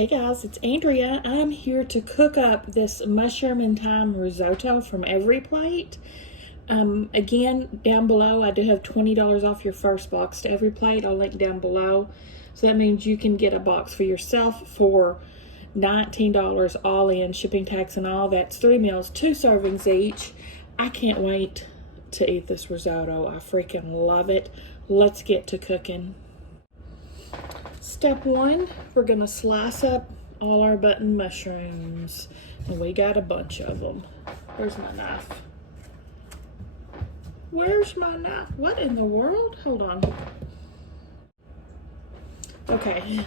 Hey guys, it's Andrea. I'm here to cook up this mushroom and thyme risotto from Every Plate. Again, down below I do have $20 off your first box to Every Plate. I'll link down below. So that means you can get a box for yourself for $19 all in, shipping, tax, and all. That's 3 meals, 2 servings each. I can't wait to eat this risotto. I freaking love it. Let's get to cooking. Step 1, we're gonna slice up all our button mushrooms, and we got a bunch of them. Where's my knife? Where's my knife? What in the world? Hold on. Okay.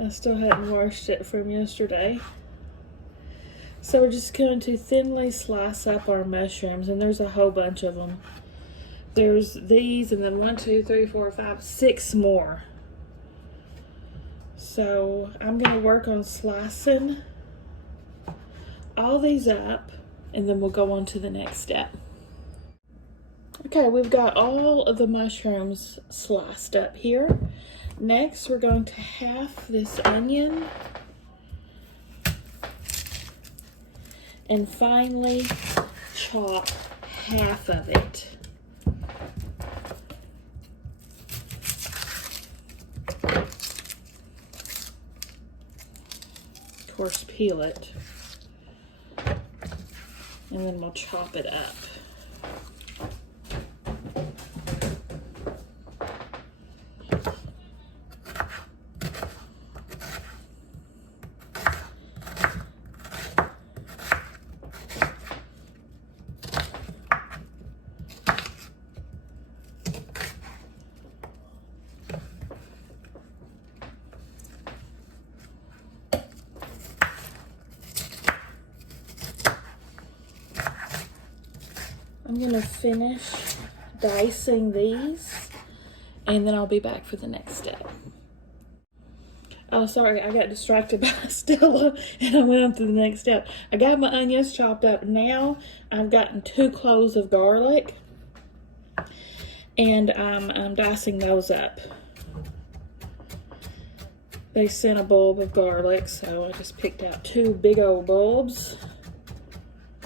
I still hadn't washed it from yesterday. So we're just going to thinly slice up our mushrooms, and there's a whole bunch of them. There's these, and then 1, 2, 3, 4, 5, 6 more. So I'm going to work on slicing all these up, and then we'll go on to the next step. Okay, we've got all of the mushrooms sliced up here. Next, we're going to half this onion. And finally, chop half of it. Of course, peel it. And then we'll chop it up. I'm going to finish dicing these, and then I'll be back for the next step. Oh, sorry, I got distracted by Stella, and I went on to the next step. I got my onions chopped up. Now I've gotten 2 cloves of garlic, and I'm dicing those up. They sent a bulb of garlic, so I just picked out 2 big old bulbs.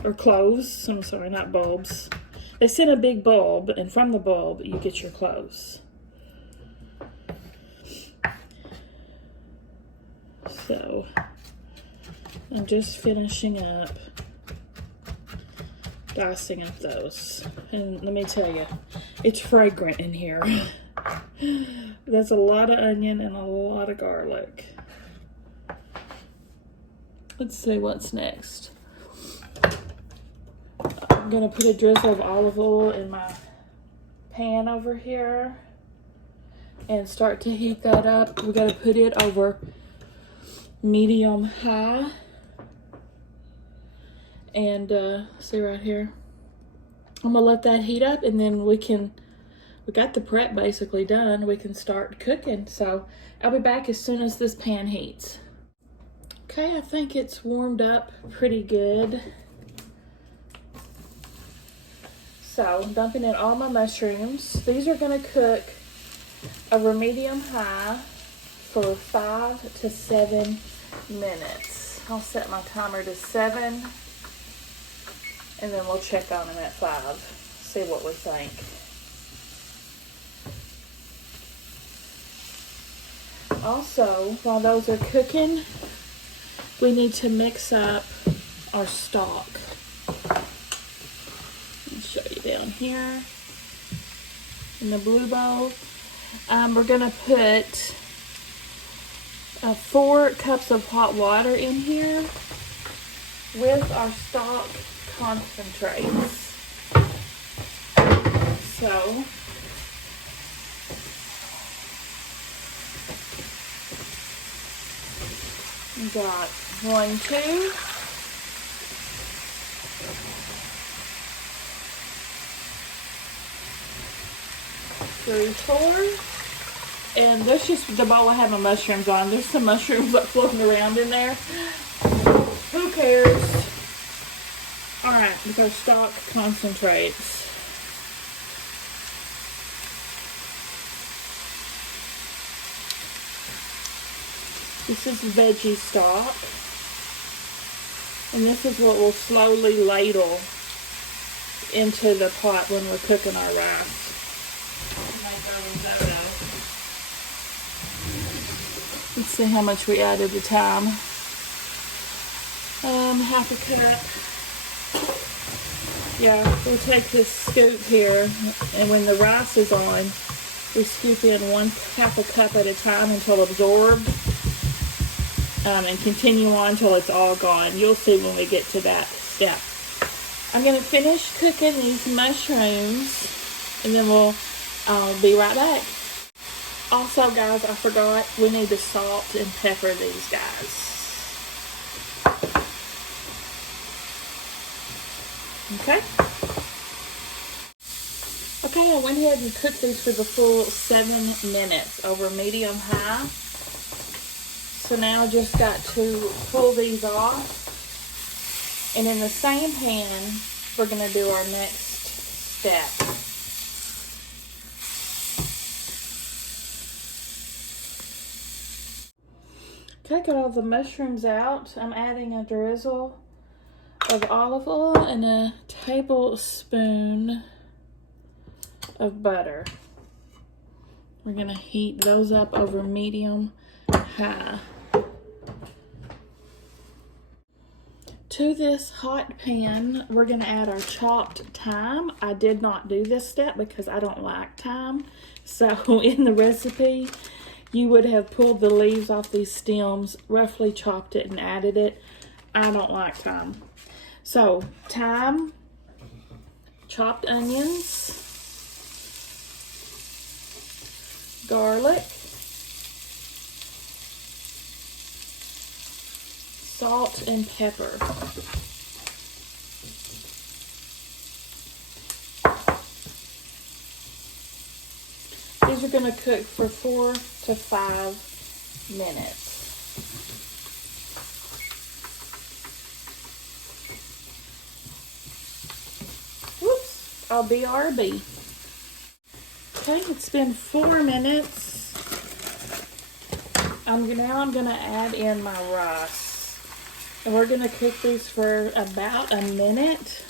Or cloves, I'm sorry, not bulbs. They sent a big bulb, and from the bulb, you get your cloves. So, I'm just finishing up dicing up those. And let me tell you, it's fragrant in here. That's a lot of onion and a lot of garlic. Let's see what's next. I'm gonna put a drizzle of olive oil in my pan over here and start to heat that up. We gotta put it over medium high. And see right here. I'm gonna let that heat up, and then we got the prep basically done. We can start cooking. So I'll be back as soon as this pan heats. Okay, I think it's warmed up pretty good. So I'm dumping in all my mushrooms. These are gonna cook over medium high for 5 to 7 minutes. I'll set my timer to 7, and then we'll check on them at 5, see what we think. Also, while those are cooking, we need to mix up our stock. Show you down here in the blue bowl. We're gonna put 4 cups of hot water in here with our stock concentrates. So we got 1, 2. 3, 4, and that's just the bowl I have my mushrooms on. There's some mushrooms like floating around in there. Who cares? All right, with our stock concentrates. This is veggie stock. And this is what we'll slowly ladle into the pot when we're cooking our rice. Make our risotto. Let's see how much we add at a time. Half a cup. Yeah, we'll take this scoop here, and when the rice is on, we scoop in half a cup at a time until absorbed, and continue on until it's all gone. You'll see when we get to that step. I'm going to finish cooking these mushrooms, and then I'll be right back. Also, guys, I forgot, we need to salt and pepper these guys. Okay. Okay, I went ahead and cooked these for the full 7 minutes over medium-high. So now I just got to pull these off. And in the same pan, we're going to do our next step. Okay, got all the mushrooms out. I'm adding a drizzle of olive oil and a tablespoon of butter. We're going to heat those up over medium-high. To this hot pan, we're going to add our chopped thyme. I did not do this step because I don't like thyme. So in the recipe, you would have pulled the leaves off these stems, roughly chopped it and added it. I don't like thyme. So thyme, chopped onions, garlic, salt and pepper. These are going to cook for 4 to 5 minutes. Whoops, I'll BRB. Okay, it's been 4 minutes. Now I'm going to add in my rice. And we're going to cook these for about a minute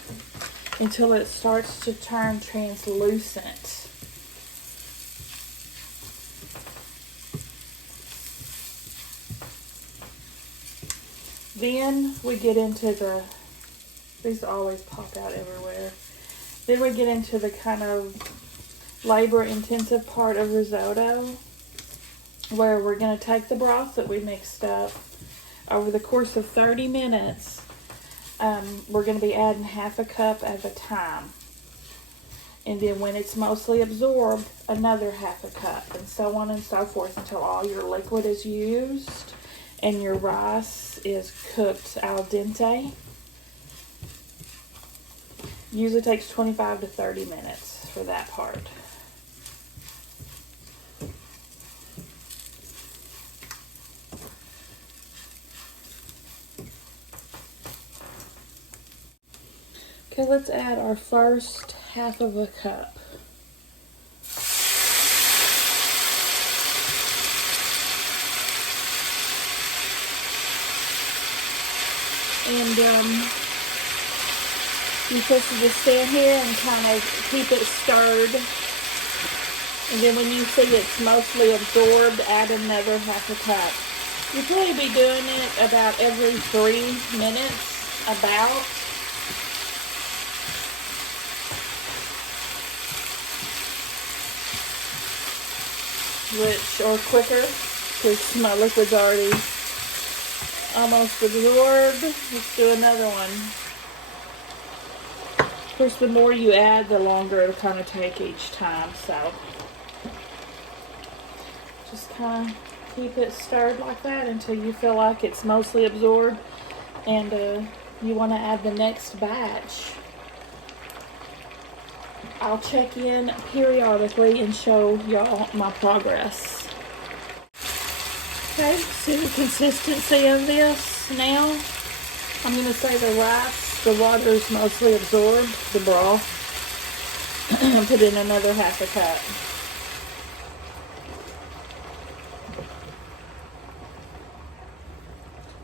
until it starts to turn translucent. Then we get into these always pop out everywhere. Then we get into the kind of labor-intensive part of risotto, where we're going to take the broth that we mixed up. Over the course of 30 minutes, we're going to be adding half a cup at a time. And then when it's mostly absorbed, another half a cup, and so on and so forth until all your liquid is used and your rice is cooked al dente. Usually takes 25 to 30 minutes for that part. Okay, let's add our first half of a cup. And you're supposed to just stand here and kind of keep it stirred. And then when you see it's mostly absorbed, add another half a cup. You'll probably be doing it about every 3 minutes, about. Or quicker, because my liquid's already almost absorbed. Let's do another one. Of course, the more you add, the longer it'll kind of take each time, so just kind of keep it stirred like that until you feel like it's mostly absorbed, and you want to add the next batch. I'll check in periodically and show y'all my progress. Okay, see the consistency of this now? I'm going to say the rice, the water is mostly absorbed, the broth. Put in another half a cup.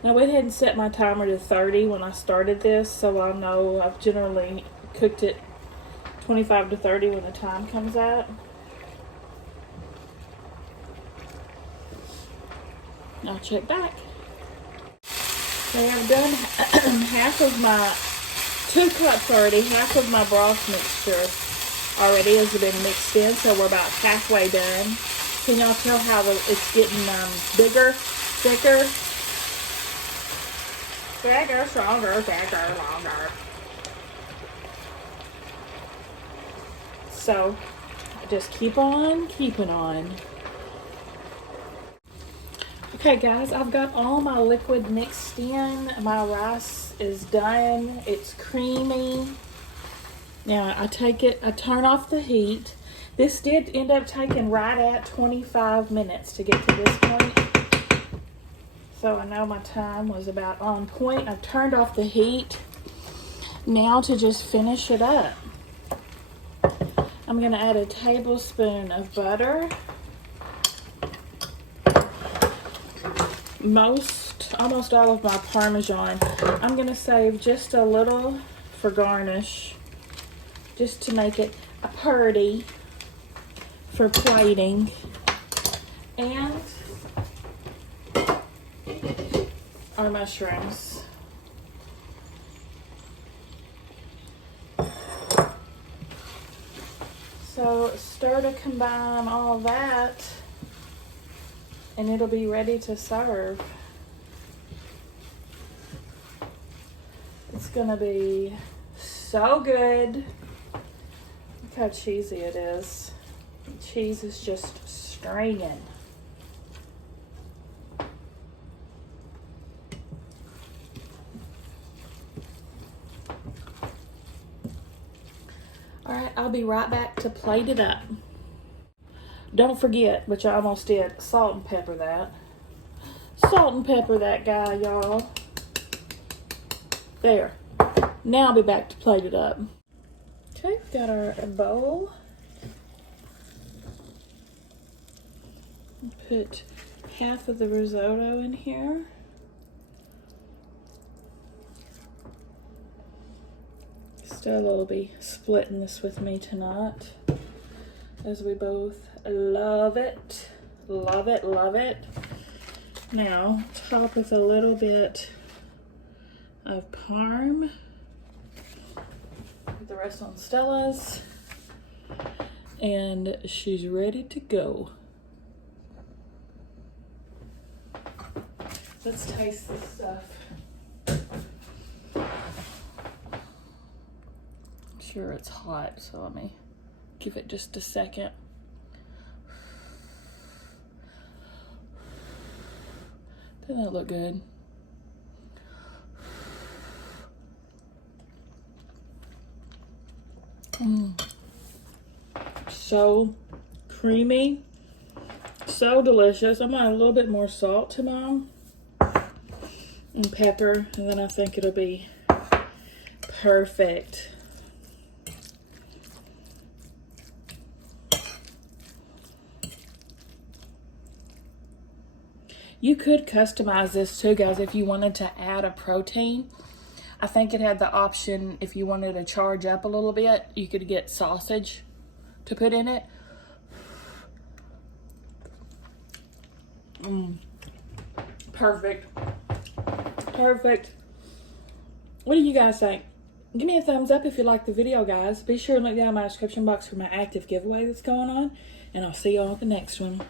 And I went ahead and set my timer to 30 when I started this, so I know I've generally cooked it 25 to 30 when the time comes out. I'll check back. Okay, I've done half of my 2 cups already. Half of my broth mixture already has been mixed in, so we're about halfway done. Can y'all tell how it's getting bigger, thicker, stronger, thicker, longer? So just keep on keeping on. Okay guys, I've got all my liquid mixed in. My rice is done. It's creamy. Now I turn off the heat. This did end up taking right at 25 minutes to get to this point. So I know my time was about on point. I've turned off the heat. Now to just finish it up, I'm gonna add a tablespoon of butter. Almost all of my Parmesan. I'm gonna save just a little for garnish, just to make it a pretty for plating. And our mushrooms. So stir to combine all that, and it'll be ready to serve. It's gonna be so good. Look how cheesy it is. The cheese is just stringing. All right, I'll be right back to plate it up. Don't forget, which I almost did, salt and pepper that. Salt and pepper that guy, y'all. There. Now I'll be back to plate it up. Okay, we've got our bowl. Put half of the risotto in here. Stella will be splitting this with me tonight, as we both love it. Love it, love it. Now, top with a little bit of parm. Put the rest on Stella's. And she's ready to go. Let's taste this stuff. I'm sure it's hot, so let me give it just a second. Doesn't that look good? So creamy, so delicious. I'm gonna add a little bit more salt to mine and pepper, and then I think it'll be perfect. You could customize this too, guys, if you wanted to add a protein. I think it had the option, if you wanted to charge up a little bit, you could get sausage to put in it. Perfect. Perfect. What do you guys think? Give me a thumbs up if you like the video, guys. Be sure to look down in my description box for my active giveaway that's going on. And I'll see you all at the next one.